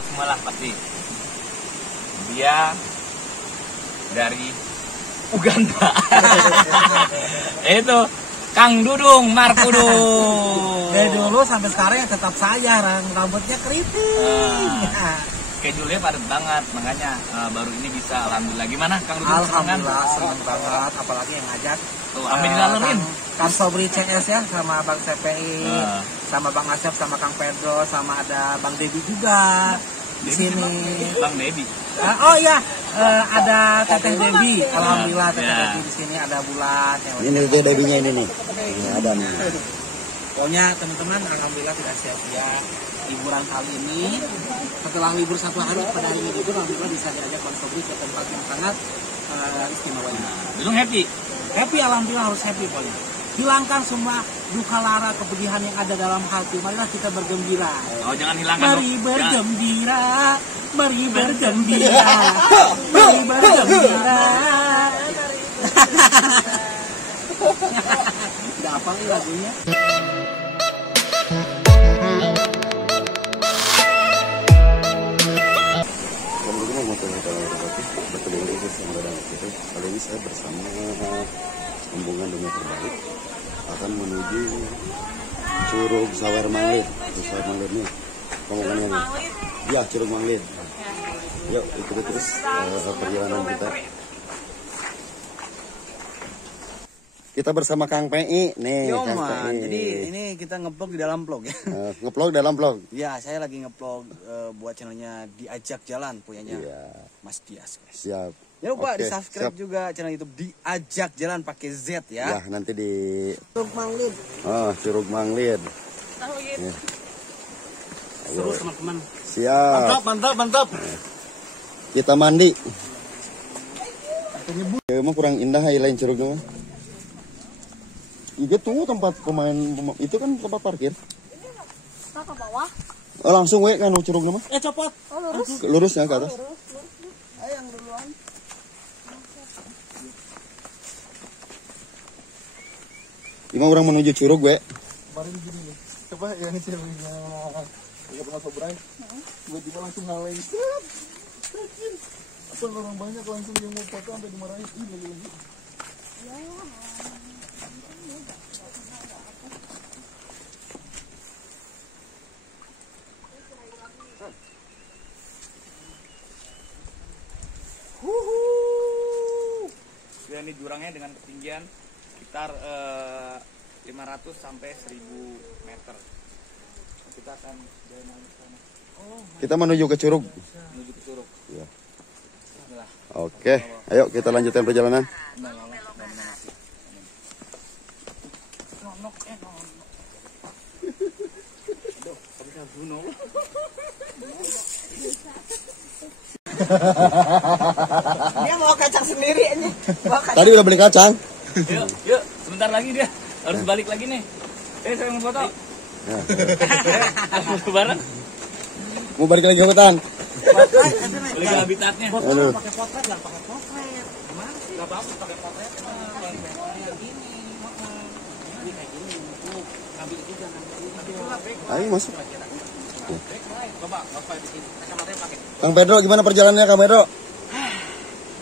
tahu semua lah pasti. Dia dari Uganda. Itu Kang Dudung, Markudung. Dari dulu sampai sekarang ya tetap saya, rambutnya keriting. Schedule-nya padat banget, makanya baru ini bisa. Alhamdulillah. Gimana Kang Dudung? Alhamdulillah senang banget, apalagi yang ngajak. Tuh, amin dilalurin. Kang Sobri CS ya, sama Bang CPI, sama Bang Asyaf, sama Kang Pedro, sama ada Bang Debi juga di sini. Bang Debi. Oh iya, ada Teteh Debi. Alhamdulillah Teteh Debi di sini, ada Bulat. Ini Teteh Debinya ini nih. Ini ada nih. Pokoknya teman-teman, alhamdulillah tidak sia-sia liburan kali ini. Setelah libur 1 hari, pada hari ini libur, alhamdulillah bisa diajak Bang Sobri ke tempat yang sangat istimewa. Dudung happy. Happy, alhamdulillah harus happy pokoknya. Hilangkan semua duka lara kepedihan yang ada dalam hati. Marilah kita bergembira. Oh, jangan hilangkan. Mari bergembira, mari bergembira, mari bergembira. Udah apa nih lagunya? Kali ini saya bersama rombongan dunia terbalik akan menuju Curug Sawer Manglit. Sawer Manglit nih, rombongannya nih. Ya, Curug Manglit. Yuk ikuti terus perjalanan kita. Kita bersama Kang PI nih. Yo, Kang man. PI. Jadi ini kita ngeblog di dalam vlog ya. Ngeblog dalam vlog. Ya, saya lagi ngeblog buat channelnya Diajak Jalan punyanya Iya. Mas Dias, guys. Siap. Jangan lupa Oke, di subscribe siap. juga channel YouTube Diajak Jalan pakai Z ya. Ya, nanti di Curug Manglit. Curug Manglit. Ya. Seru teman-teman. Siap. Mantap. Kita mandi. Emang kurang indah ya lain curugnya. Iya tunggu tempat pemain itu kan tempat parkir. Kita ke bawah. Langsung we kan curugnya mah. Copot. Oh, lurus. Lurusnya ke atas. Ayo yang duluan. Lima orang menuju curug we. Kemarin gini nih, coba yang ceweknya nggak pernah sobrai, tiba-tiba langsung ngaleng. Apa orang banyak langsung yang mau foto sampai dimarahin. Ih, lagi. Dan ini jurangnya dengan ketinggian sekitar 500 sampai 1000 meter. Kita akan jalan ke sana. Kita menuju ke curug. Menuju ke curug. Ya. Bismillah. Oke, ayo kita lanjutkan perjalanan. Dia mau kacang sendiri aja. Tadi udah beli kacang. Yuk, sebentar lagi dia harus balik lagi nih. Saya mau foto. Foto bareng. Mau balik lagi ke hutan. Balik ke habitatnya. Aduh. Pakai potret lah, pakai potret. Gimana sih? Gak apa-apa pakai potret. Ayo masuk. Kang Pedro, gimana perjalanannya Kang Pedro?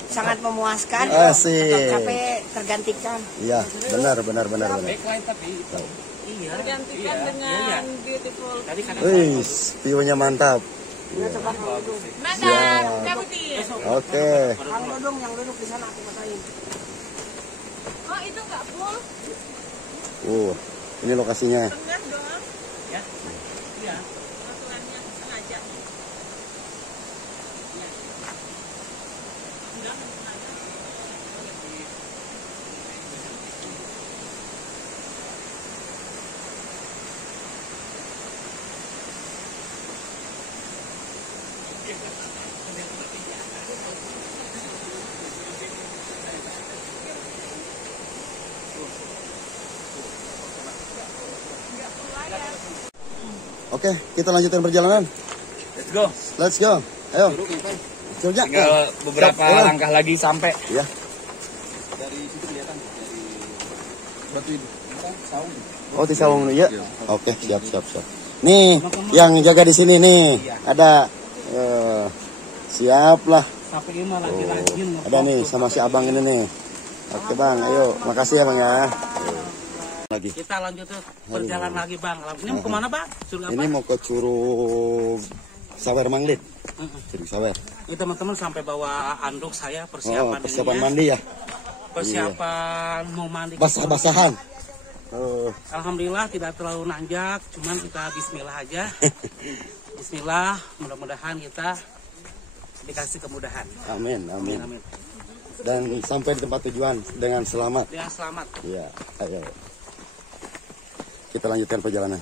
Sangat memuaskan. Asik. Capek tergantikan. Iya, benar. Backlight tapi Iya. Tergantikan dengan beautiful. Wih, view-nya mantap. Madam, Kabutin. Oke. Kang Dudung yang duduk di sana aku fotoin. Oh, itu enggak full. Ini lokasinya. Tengah doang. ya. Iya. Aturannya sengaja. Oke, kita lanjutkan perjalanan. Let's go. Let's go. Ayo. Curugnya. Tinggal beberapa langkah lagi sampai. Ya. Dari situ kelihatan dari batu ini. Saung. Oh, di Sawung ya. Oke, siap. Nih, yang jaga di sini nih. Ada Siap lah. Sampai ini mah lagi rajin. Ada nih sama si abang ini nih. Oke bang, ayo. Makasih ya bang ya. Lagi. Kita lanjut tuh perjalanan lagi bang. Ini mau kemana bang? Curug apa? Ini mau ke Curug Sawer Manglid. Curug Sawer. Ini teman-teman sampai bawa anduk saya Oh, persiapan persiapan ininya. mandi ya. Persiapan mau mandi. Basah-basahan. Oh. Alhamdulillah tidak terlalu nanjak, cuman kita bismillah aja. Bismillah, mudah-mudahan kita dikasih kemudahan. Amin, amin. Amin. Dan sampai di tempat tujuan dengan selamat. Dengan selamat. Iya, ayo. Kita lanjutkan perjalanan.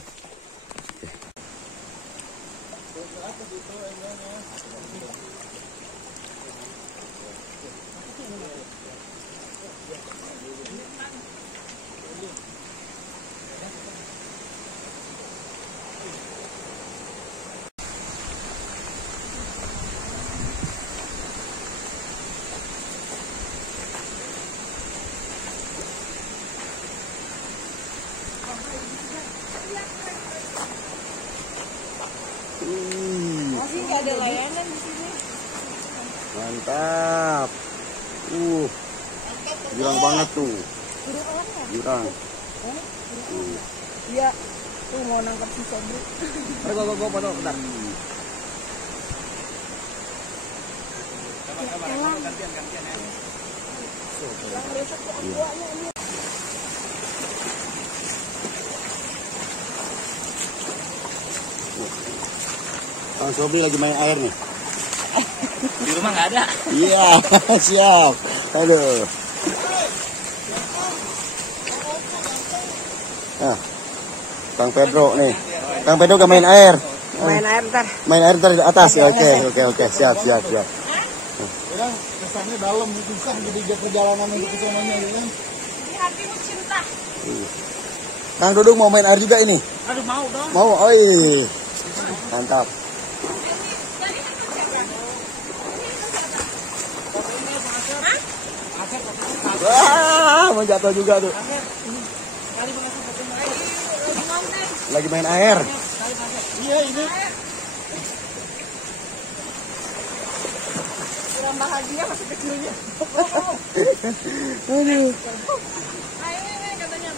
Masih nggak ada layanan di sini. Mantap. Jurang banget tuh. Jurang. Iya, tuh mau nangkap si sobri. Ayo go pada bentar. Gantian ya. Yang besok tuh aquanya ini. Bang Sobri lagi main air nih. Di rumah nggak ada. Iya, siap. Aduh. Nah, Kang Pedro nih. Kang Pedro gak main air. Main air ntar. Main air ntar di atas. Oke. Siap. Ya kesannya dalam susah jadi perjalanan untuk ke sananya ya kan. Di hatimu cinta. Kang Dudung mau main air juga ini. Aduh mau dong. Mau, oi. Mantap. Wah, mau jatuh juga tuh. Lagi main air. Iya ini. Kurang bahagia masa kecilnya. Aduh. Ayo katanya.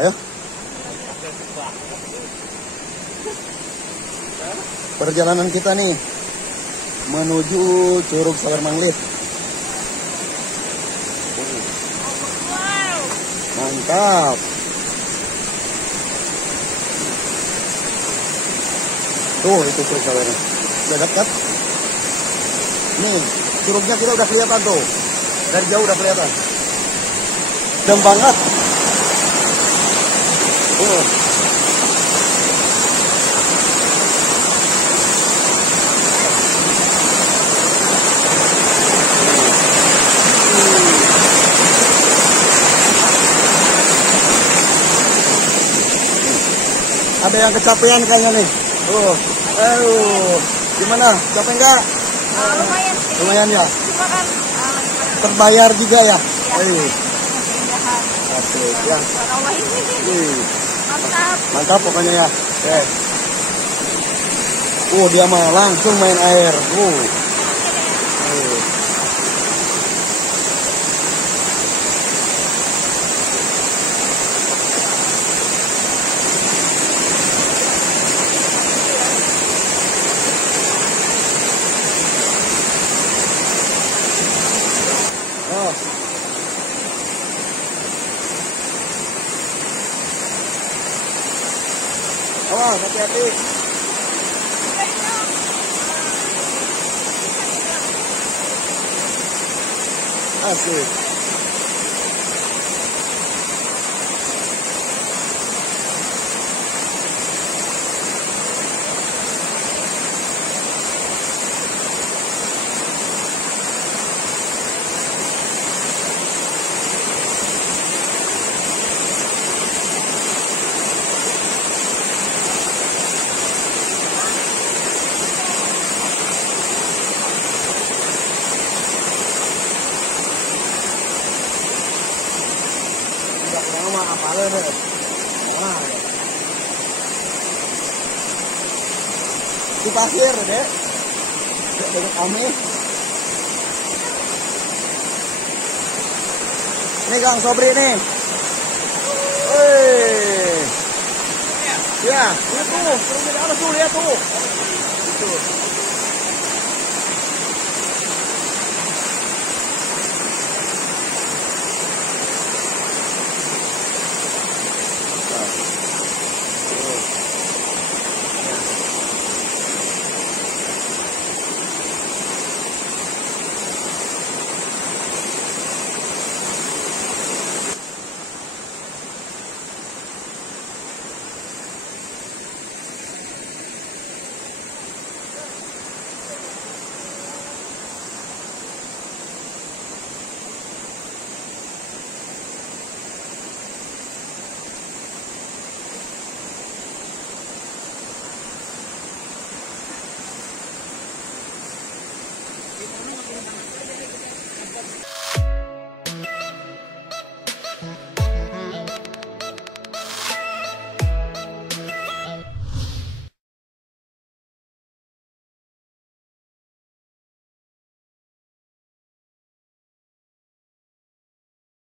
Ayo. Perjalanan kita nih menuju Curug Sawer Manglid. Mantap. Tuh itu Curug Sawernya. Udah dekat. Nih, curugnya kita udah kelihatan tuh. Dari jauh udah kelihatan. Dem banget. Ada yang kecapean kayaknya nih. Aduh, gimana? Capek nggak? Lumayan sih. Lumayan ya. Cuma kan Terbayar juga ya. keindahan. Oke, ya. Allah ini. Mantap. Mantap pokoknya ya. Oke. Dia mah langsung main air. Awas, hati-hati. Asik. Di pasir, Dek. Dekat kami. Ini Kang Sobri nih. Wih. Ya, itu. Turun dari atas tuh, lihat tuh. Itu.